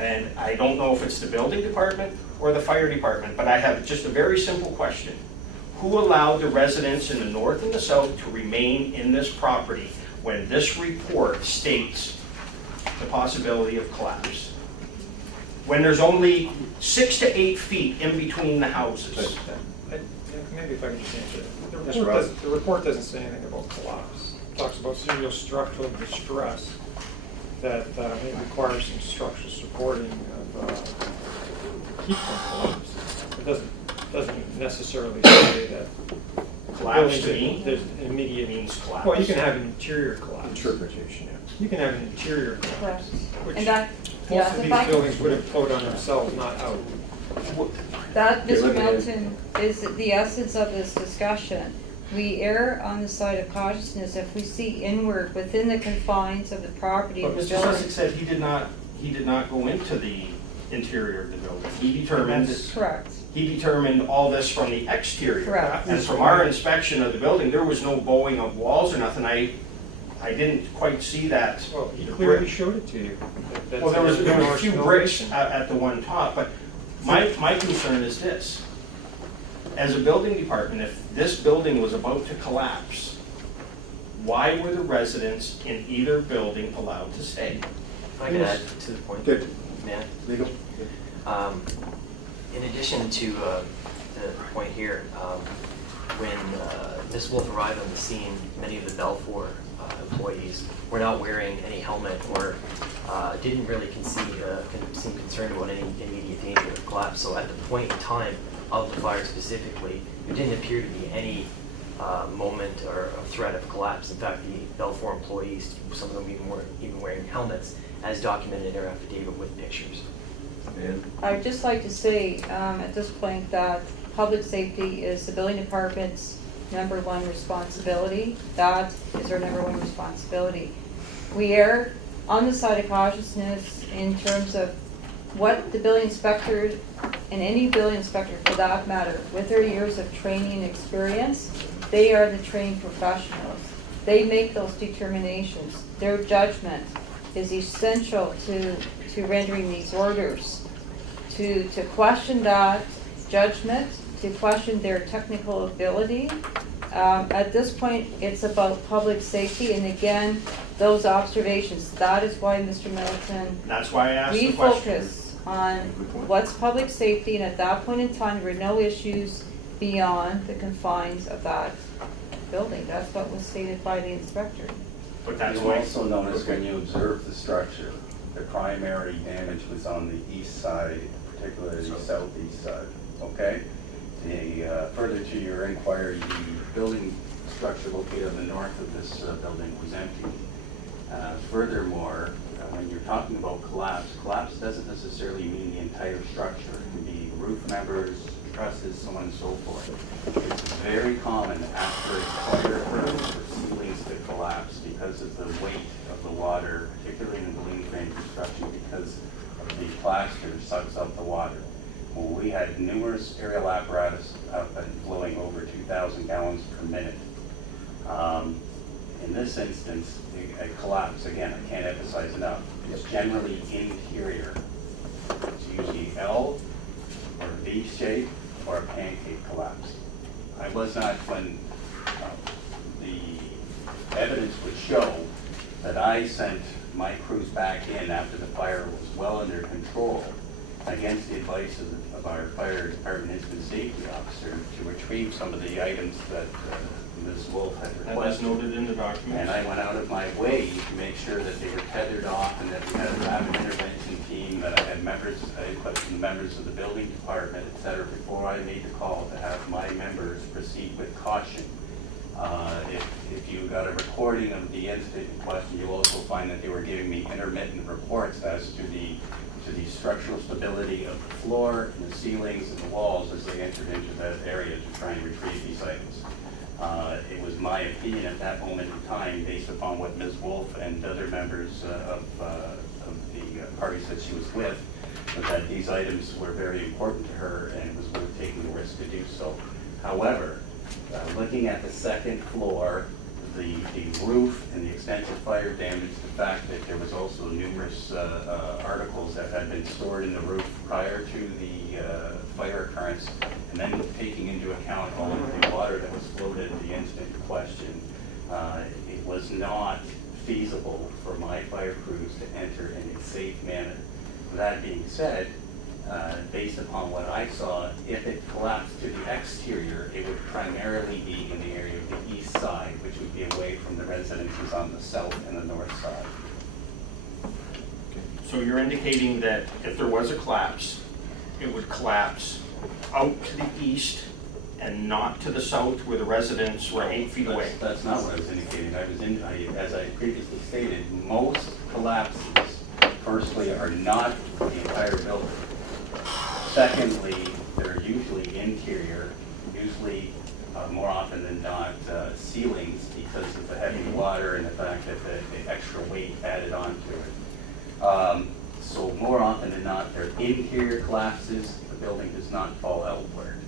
and I don't know if it's the building department or the fire department, but I have just a very simple question. Who allowed the residents in the north and the south to remain in this property when this report states the possibility of collapse? When there's only 6 to 8 feet in between the houses. Maybe if I can just answer it. Yes, The report doesn't say anything about collapse. It talks about serious structural distress that may require some structural supporting of keep from collapse. It doesn't necessarily say that Collapse to me there's an immediate means collapse. Well, you can have an interior collapse. Interpretation, yeah. You can have an interior collapse, which And that, most yeah, of the these fact buildings would implode on themselves, not out. that, Okay, Mr. let me- Melton, is the essence of this discussion. We err on the side of cautiousness if we see inward within the confines of the property But of the Mr. building. Sussex said he did not go into the interior of the building. He determined, Correct. all this from the exterior. Correct. And from our inspection of the building, there was no bowing of walls or nothing. I didn't quite see that. Well, he clearly showed it to you. That's Well, there was a few bricks elevation. at the one top, but my concern is this. As a building department, if this building was about to collapse, why were the residents in either building allowed to stay? If I could add to the point. Good. Matt? Legal? In addition to the point here, when Ms. Wolf arrived on the scene, many of the Belfour employees were not wearing any helmet or didn't really seem concerned about any immediate danger of collapse. So at the point in time of the fire specifically, there didn't appear to be any moment or a threat of collapse. In fact, the Belfour employees, some of them even wearing helmets, as documented in their affidavit with pictures. I would just like to say at this point that public safety is the building department's #1 responsibility. That is our #1 responsibility. We err on the side of cautiousness in terms of what the building inspector, and any building inspector for that matter, with their years of training and experience, they are the trained professionals. They make those determinations. Their judgment is essential to rendering these orders. To question that judgment, to question their technical ability. At this point, it's about public safety, and again, those observations. That is why, Mr. Middleton, That's why I asked we the question. focus on what's public safety, and at that point in time, there were no issues beyond the confines of that building. That's what was stated by the inspector. But that's You why. also notice when you observe the structure, the primary damage was on the east side, particularly the southeast side, okay? Further to your inquiry, the building structure located on the north of this building was empty. Furthermore, when you're talking about collapse doesn't necessarily mean the entire structure. It can be roof members, trusses, so on and so forth. It's very common after a fire occurs for ceilings to collapse because of the weight of the water, particularly in balloon frame construction, because the plaster sucks up the water. Well, we had numerous aerial apparatus up and flowing over 2,000 gallons per minute. In this instance, a collapse, again, I can't emphasize enough, is generally interior. It's usually L or V shape or a pancake collapse. I was not, when the evidence would show that I sent my crews back in after the fire was well under control, against the advice of our fire department incident safety officer, to retrieve some of the items that Ms. Wolf had And that's requested. noted in the documents. And I went out of my way to make sure that they were tethered off and that we had a rapid intervention team, that I had members of the building department, et cetera, before I made the call to have my members proceed with caution. If you got a recording of the incident in question, you'll also find that they were giving me intermittent reports as to the structural stability of the floor and the ceilings and the walls as they entered into that area to try and retrieve these items. It was my opinion at that moment in time, based upon what Ms. Wolf and other members of the parties that she was with, that these items were very important to her and it was worth taking the risk to do so. However, looking at the second floor, The roof and the extensive fire damage, the fact that there was also numerous articles that had been stored in the roof prior to the fire occurrence, and then taking into account all of the water that was floated at the instant in question, it was not feasible for my fire crews to enter in a safe manner. That being said, based upon what I saw, if it collapsed to the exterior, it would primarily be in the area of the east side, which would be away from the residences on the south and the north side. So you're indicating that if there was a collapse, it would collapse out to the east and not to the south where the residents were 8 feet away? That's not what I was indicating. As I previously stated, most collapses, firstly, are not the entire building. Secondly, they're usually interior, usually more often than not ceilings because of the heavy water and the fact that the extra weight added onto it. So more often than not, they're interior collapses. The building does not fall outward.